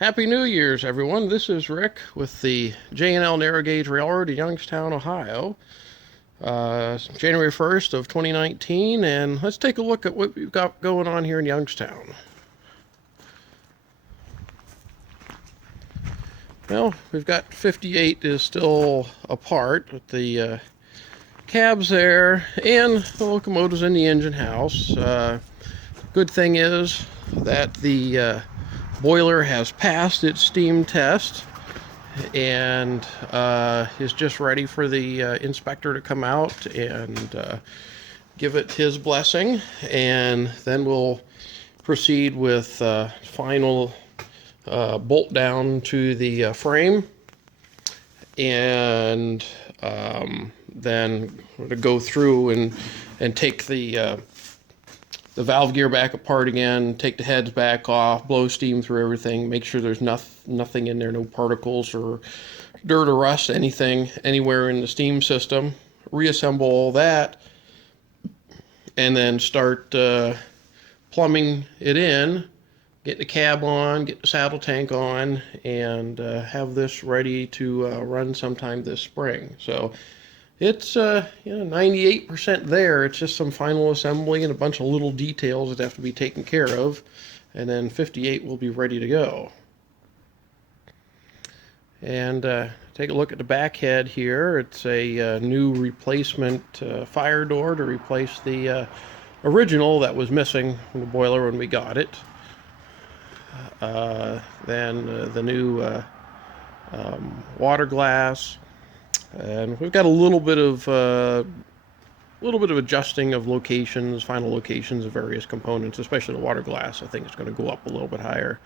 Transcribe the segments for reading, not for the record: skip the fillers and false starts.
Happy New Year's, everyone. This is Rick with the J&L Narrow Gauge Railroad in Youngstown, Ohio. January 1st of 2019, and let's take a look at what we've got going on here in Youngstown. Well, we've got 58 is still apart with the cabs there, and the locomotives in the engine house. Good thing is that the boiler has passed its steam test and is just ready for the inspector to come out and give it his blessing, and then we'll proceed with final bolt down to the frame, and then to go through and take the valve gear back apart again, take the heads back off, blow steam through everything, make sure there's nothing in there, no particles or dirt or rust, anything anywhere in the steam system, reassemble all that, and then start plumbing it in, get the cab on, get the saddle tank on, and have this ready to run sometime this spring. So it's 98% there. It's just some final assembly and a bunch of little details that have to be taken care of, and then 58 will be ready to go. And take a look at the back head here. It's a new replacement fire door to replace the original that was missing from the boiler when we got it. Then the new water glass. And we've got a little bit of adjusting of locations, final locations of various components, especially the water glass. I think it's going to go up a little bit higher.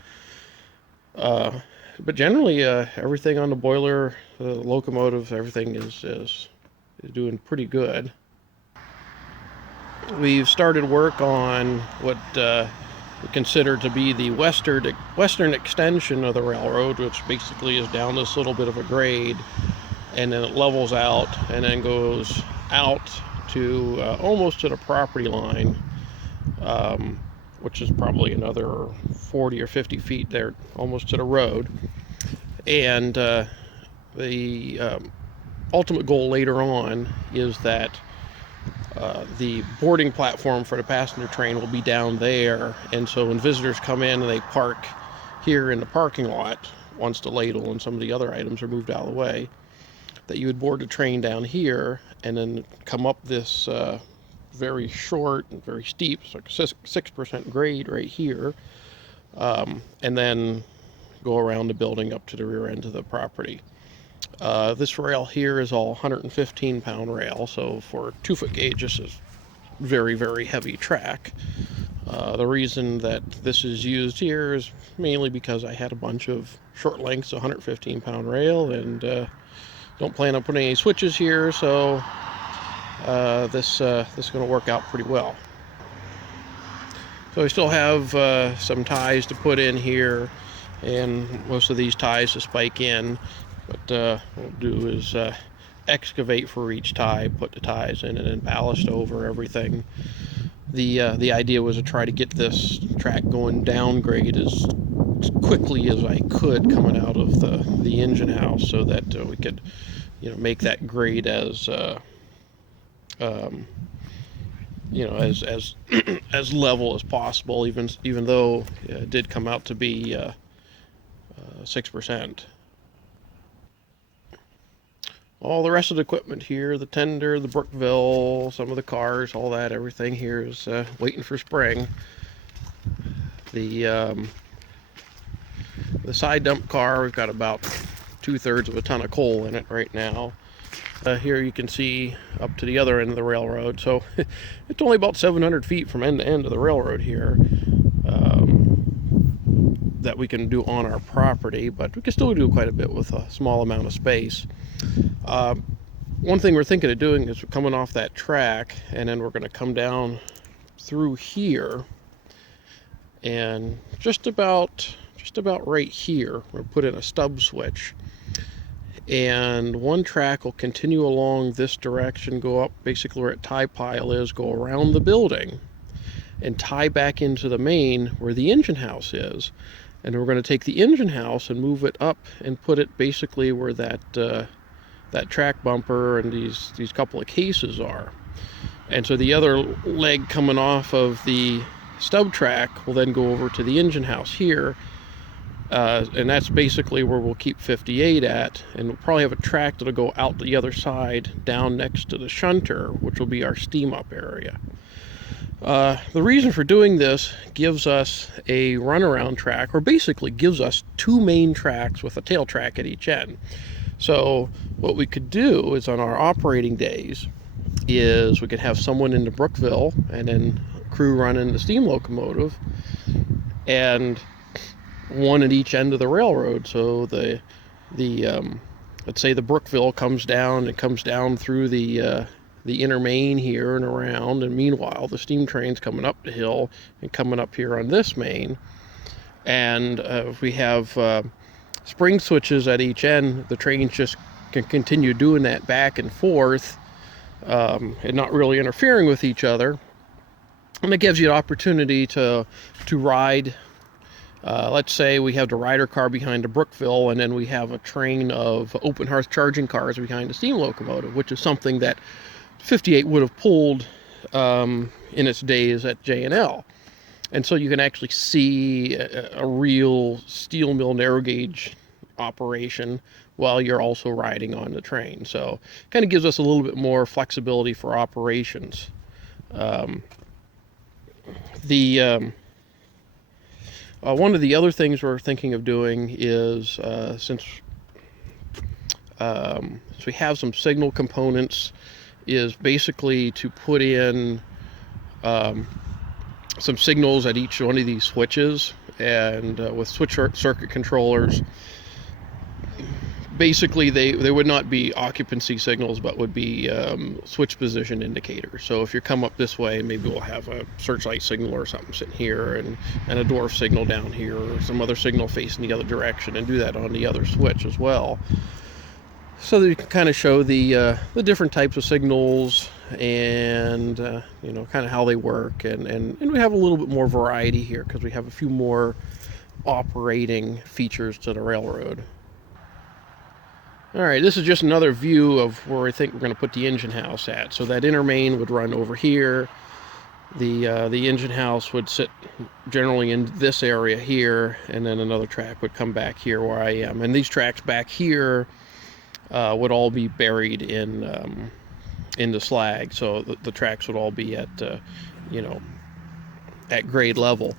But generally, everything on the boiler, the locomotive, everything is doing pretty good. We've started work on what we consider to be the western extension of the railroad, which basically is down this little bit of a grade, and then it levels out and then goes out to almost to the property line, which is probably another 40 or 50 feet there, almost to the road. And the ultimate goal later on is that the boarding platform for the passenger train will be down there, and so when visitors come in and they park here in the parking lot, once the ladle and some of the other items are moved out of the way, that you would board the train down here and then come up this very short and very steep, it's like a 6% grade right here, and then go around the building up to the rear end of the property. This rail here is all 115-pound rail, so for 2-foot gauge, this is very, very heavy track. The reason that this is used here is mainly because I had a bunch of short lengths, 115-pound rail, and don't plan on putting any switches here, so this is going to work out pretty well. So we still have some ties to put in here, and most of these ties to spike in. But what we'll do is excavate for each tie, put the ties in, and then ballast over everything. The idea was to try to get this track going downgrade as quickly as I could coming out of the engine house, so that we could make that grade as as as level as possible, even though it did come out to be 6%. All the rest of the equipment here, the tender, the Brookville, some of the cars, all that, everything here is waiting for spring. The side dump car, we've got about 2/3 of a ton of coal in it right now. Here you can see up to the other end of the railroad, so it's only about 700 feet from end to end of the railroad here, that we can do on our property, but we can still do quite a bit with a small amount of space. One thing we're thinking of doing is we're coming off that track, and then we're going to come down through here, and just about right here we're put in a stub switch, and one track will continue along this direction, go up basically where a tie pile is, go around the building and tie back into the main where the engine house is, and we're going to take the engine house and move it up and put it basically where that track bumper and these couple of cases are. And so the other leg coming off of the stub track will then go over to the engine house here, and that's basically where we'll keep 58 at, and we'll probably have a track that'll go out the other side down next to the shunter, which will be our steam up area. The reason for doing this gives us a runaround track, or basically gives us two main tracks with a tail track at each end. So what we could do is on our operating days is we could have someone into Brookville and then crew running the steam locomotive, and one at each end of the railroad. So the let's say the Brookville comes down through the inner main here and around, and meanwhile the steam train's coming up the hill and coming up here on this main. And if we have spring switches at each end, the trains just can continue doing that back and forth, and not really interfering with each other. And it gives you an opportunity to ride. Let's say we have the rider car behind the Brookville, and then we have a train of open hearth charging cars behind the steam locomotive, which is something that 58 would have pulled in its days at J&L. And so you can actually see a real steel mill narrow gauge operation while you're also riding on the train. So it kind of gives us a little bit more flexibility for operations. One of the other things we're thinking of doing is, since we have some signal components, is basically to put in some signals at each one of these switches, and with switch circuit controllers. Basically, they would not be occupancy signals, but would be switch position indicators. So if you come up this way, maybe we'll have a searchlight signal or something sitting here, and a dwarf signal down here, or some other signal facing the other direction, and do that on the other switch as well. So that you can kind of show the different types of signals, and kind of how they work, and we have a little bit more variety here because we have a few more operating features to the railroad. All right, this is just another view of where I think we're going to put the engine house at. So that inner main would run over here. The engine house would sit generally in this area here, and then another track would come back here where I am. And these tracks back here would all be buried in the slag. So the tracks would all be at at grade level.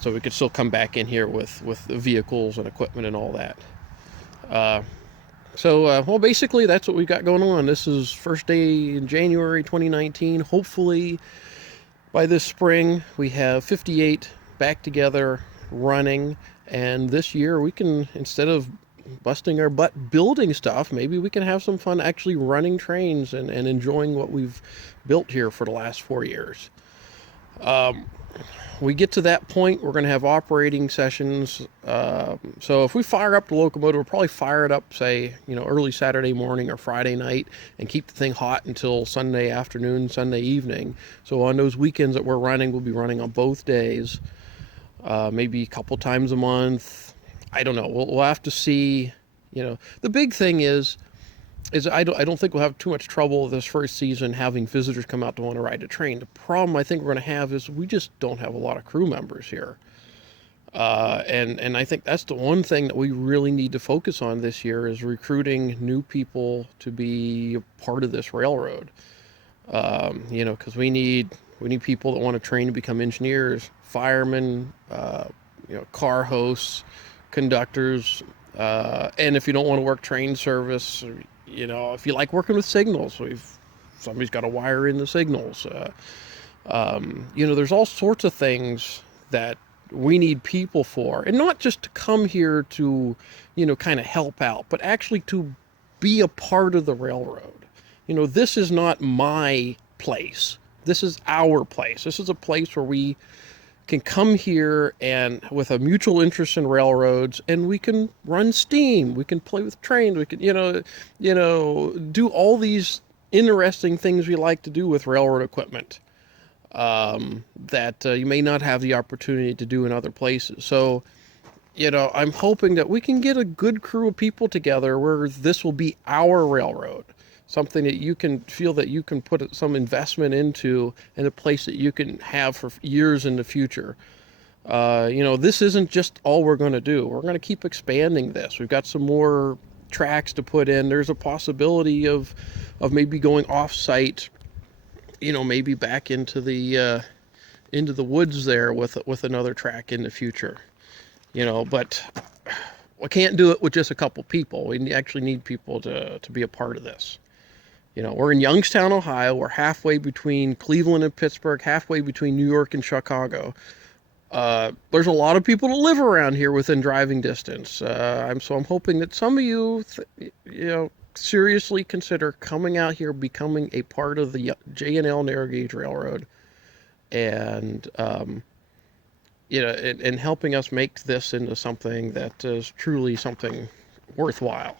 So we could still come back in here with the vehicles and equipment and all that. Well, basically, that's what we've got going on. This is first day in January 2019. Hopefully, by this spring, we have 58 back together running. And this year, we can, instead of busting our butt building stuff, maybe we can have some fun actually running trains and enjoying what we've built here for the last 4 years. We get to that point, we're going to have operating sessions. So if we fire up the locomotive, we'll probably fire it up, say, early Saturday morning or Friday night, and keep the thing hot until Sunday afternoon, Sunday evening. So on those weekends that we're running, we'll be running on both days, maybe a couple times a month. I don't know. We'll have to see. The big thing is I don't think we'll have too much trouble this first season having visitors come out to want to ride a train. The problem I think we're going to have is we just don't have a lot of crew members here. And I think that's the one thing that we really need to focus on this year, is recruiting new people to be a part of this railroad. Because we need people that want to train to become engineers, firemen, car hosts, conductors, and if you don't want to work train service, if you like working with signals, somebody's got to wire in the signals. There's all sorts of things that we need people for, and not just to come here to, kind of help out, but actually to be a part of the railroad. This is not my place. This is our place. This is a place where we can come here and with a mutual interest in railroads, and we can run steam, we can play with trains, we can do all these interesting things we like to do with railroad equipment that you may not have the opportunity to do in other places. So I'm hoping that we can get a good crew of people together where this will be our railroad, something that you can feel that you can put some investment into, and a place that you can have for years in the future. This isn't just all we're going to do. We're going to keep expanding this. We've got some more tracks to put in. There's a possibility of maybe going off site, maybe back into the woods there with another track in the future. But we can't do it with just a couple people. We actually need people to be a part of this. We're in Youngstown, Ohio. We're halfway between Cleveland and Pittsburgh, halfway between New York and Chicago. There's a lot of people that live around here within driving distance. I'm hoping that some of you, seriously consider coming out here, becoming a part of the J&L Narrow Gauge Railroad, and and helping us make this into something that is truly something worthwhile.